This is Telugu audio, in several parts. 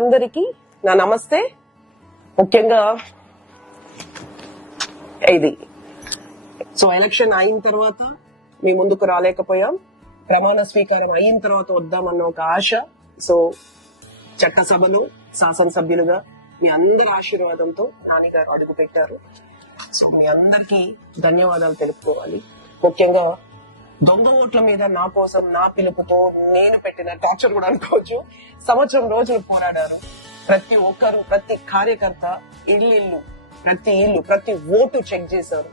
అందరికి నా నమస్తే. ముఖ్యంగా ఇది ఎలక్షన్ అయిన తర్వాత మీ ముందుకు రాలేకపోయాం. ప్రమాణ స్వీకారం అయిన తర్వాత వద్దామన్న ఒక ఆశ. చట్టసభలో శాసనసభ్యులుగా మీ అందరి ఆశీర్వాదంతో నాన్నగారు అడుగు పెట్టారు. మీ అందరికి ధన్యవాదాలు తెలుపుకోవాలి. ముఖ్యంగా దొంగ ఓట్ల మీద నా కోసం నా పిలుపుతో నేను పెట్టిన టార్చర్ కూడా అనుకోవచ్చు. సంవత్సరం రోజులు పోరాడారు. ప్రతి ఒక్కరు, ప్రతి కార్యకర్త ఇల్లు, ప్రతి ఓటు చెక్ చేశారు.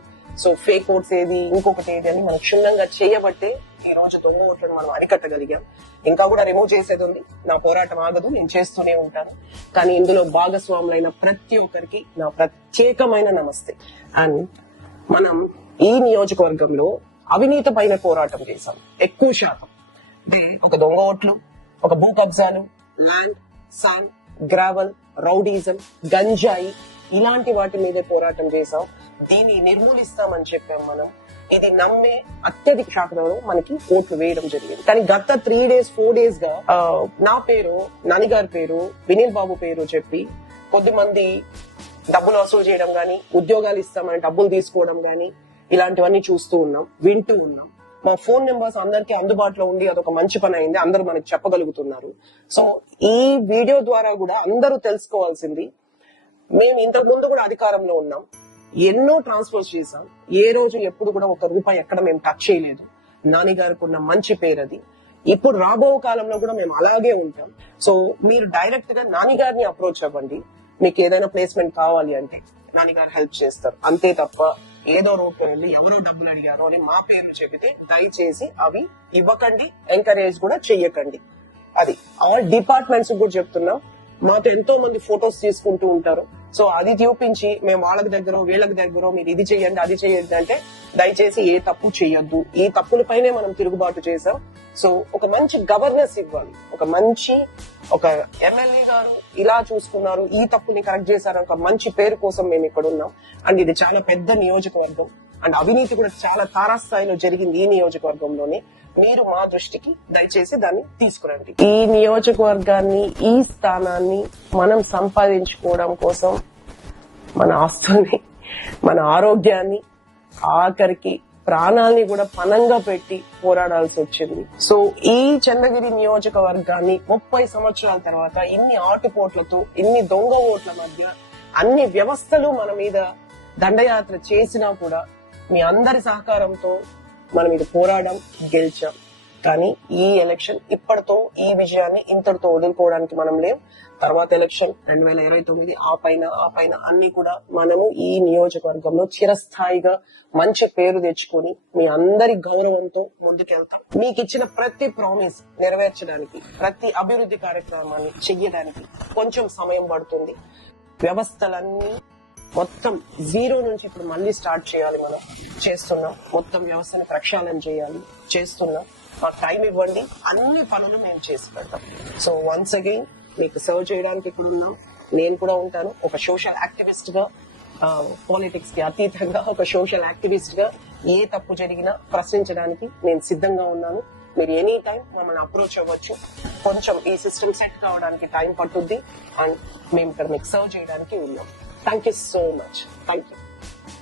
ఫేక్ ఓట్స్ ఏది, ఇంకొకటి ఏది అని మనం క్షుణ్ణంగా చేయబట్టే ఈ రోజు దొంగ ఓట్లను మనం అరికట్టగలిగాం. ఇంకా కూడా రిమూవ్ చేసేది ఉంది. నా పోరాటం ఆగదు, నేను చేస్తూనే ఉంటాను. కానీ ఇందులో భాగస్వాములైన ప్రతి ఒక్కరికి నా ప్రత్యేకమైన నమస్తే. అండ్ మనం ఈ నియోజకవర్గంలో అవినీతి పైన పోరాటం చేశాం. ఎక్కువ శాతం అంటే ఒక దొంగ ఓట్లు, ఒక భూ కబ్జాలు, ల్యాండ్, శాండ్, గ్రావెల్, రౌడీజం, గంజాయి ఇలాంటి వాటి మీదే పోరాటం చేశాం. దీన్ని నిర్మూలిస్తామని చెప్పాం మనం. ఇది నమ్మే అత్యధిక శాతంలో మనకి ఓట్లు వేయడం జరిగింది. కానీ గత 3 days 4 days గా నా పేరు, నాన్నగారి పేరు, వినీల్ బాబు పేరు చెప్పి కొద్దిమంది డబ్బులు వసూలు చేయడం గానీ, ఉద్యోగాలు ఇస్తామని డబ్బులు తీసుకోవడం గానీ ఇలాంటివన్నీ చూస్తూ ఉన్నాం, వింటూ ఉన్నాం. మా ఫోన్ నెంబర్స్ అందరికీ అందుబాటులో ఉండి అదొక మంచి పని అయింది. అందరూ మనకి చెప్పగలుగుతున్నారు. ఈ వీడియో ద్వారా కూడా అందరూ తెలుసుకోవాల్సింది, మేము ఇంతకు ముందు కూడా అధికారంలో ఉన్నాం, ఎన్నో ట్రాన్స్ఫర్స్ చేశాం. ఏ రోజు ఎప్పుడు కూడా ఒక రూపాయి ఎక్కడ మేము టచ్ చేయలేదు. నాన్నగారికి ఉన్న మంచి పేరు అది. ఇప్పుడు రాబో కాలంలో కూడా మేము అలాగే ఉంటాం. మీరు డైరెక్ట్ గా నాన్నగారిని అప్రోచ్ అవ్వండి. మీకు ఏదైనా ప్లేస్మెంట్ కావాలి అంటే నాన్నగారు హెల్ప్ చేస్తారు. అంతే తప్ప ఏదో రూపంలో వెళ్ళి ఎవరో డబ్బులు అడిగారు అని మా పేరు చెబితే దయచేసి అవి ఇవ్వకండి, ఎంకరేజ్ కూడా చెయ్యకండి. అది ఆల్ డిపార్ట్మెంట్స్ కూడా చెప్తున్నాం. మాతో ఎంతో మంది ఫొటోస్ తీసుకుంటూ ఉంటారు. అది చూపించి మేము వాళ్ళకి దగ్గర వీళ్ళకి దగ్గర మీరు ఇది చెయ్యండి అది చెయ్యండి అంటే దయచేసి ఏ తప్పు చెయ్యొద్దు. ఈ తప్పులపైనే మనం తిరుగుబాటు చేసాం. ఒక మంచి గవర్నెన్స్ ఇవ్వాలి. ఒక ఎమ్మెల్యే గారు ఇలా చూసుకున్నారు, ఈ తప్పుని కరెక్ట్ చేశారు, ఒక మంచి పేరు కోసం మేము ఇక్కడ ఉన్నాం. అండ్ ఇది చాలా పెద్ద నియోజకవర్గం. అండ్ అవినీతి కూడా చాలా తారాస్థాయిలో జరిగింది ఈ నియోజకవర్గంలోనే. మీరు మా దృష్టికి దయచేసి దాన్ని తీసుకురండి. ఈ నియోజకవర్గాన్ని, ఈ స్థానాన్ని మనం సంపాదించుకోవడం కోసం మన ఆస్తుల్ని, మన ఆరోగ్యాన్ని, ఆఖరికి ప్రాణాలని కూడా పణంగా పెట్టి పోరాడాల్సి వచ్చింది. ఈ చంద్రగిరి నియోజకవర్గాన్ని 30 సంవత్సరాల తర్వాత ఇన్ని ఆటుపోట్లతో, ఇన్ని దొంగ ఓట్ల మధ్య, అన్ని వ్యవస్థలు మన మీద దండయాత్ర చేసినా కూడా మీ అందరి సహకారంతో మనం ఇది పోరాడం, గెలిచాం. కానీ ఈ ఎలక్షన్ ఇప్పటితో ఈ విజయాన్ని ఇంతటితో వదులుకోవడానికి మనం లేం. తర్వాత ఎలక్షన్ 2029, ఆ పైన అన్ని కూడా మనము ఈ నియోజకవర్గంలో చిరస్థాయిగా మంచి పేరు తెచ్చుకొని మీ అందరి గౌరవంతో ముందుకెళ్తాం. మీకు ఇచ్చిన ప్రతి ప్రామిస్ నెరవేర్చడానికి, ప్రతి అభివృద్ధి కార్యక్రమాన్ని చెయ్యడానికి కొంచెం సమయం పడుతుంది. వ్యవస్థలన్నీ మొత్తం జీరో నుంచి ఇప్పుడు మళ్ళీ స్టార్ట్ చేయాలి. మనం చేస్తున్నాం. మొత్తం వ్యవస్థను ప్రక్షాళన చేయాలి, చేస్తున్నాం. మాకు టైం ఇవ్వండి, అన్ని పనులు మేము చేసి పెడతాం. వన్స్ అగైన్ మీకు సర్వ్ చేయడానికి ఇక్కడ ఉన్నాం. నేను కూడా ఉంటాను. ఒక సోషల్ యాక్టివిస్ట్ గా, పాలిటిక్స్ కి అతీతంగా ఒక సోషల్ యాక్టివిస్ట్ గా ఏ తప్పు జరిగినా ప్రశ్నించడానికి నేను సిద్ధంగా ఉన్నాను. మీరు ఎనీ టైం మమ్మల్ని అప్రోచ్ అవ్వచ్చు. కొంచెం ఈ సిస్టమ్ సెట్ కావడానికి టైం పట్టుద్ది. అండ్ మేము ఇక్కడ మీకు సర్వ్ చేయడానికి ఉన్నాం. Thank you so much. Thank you.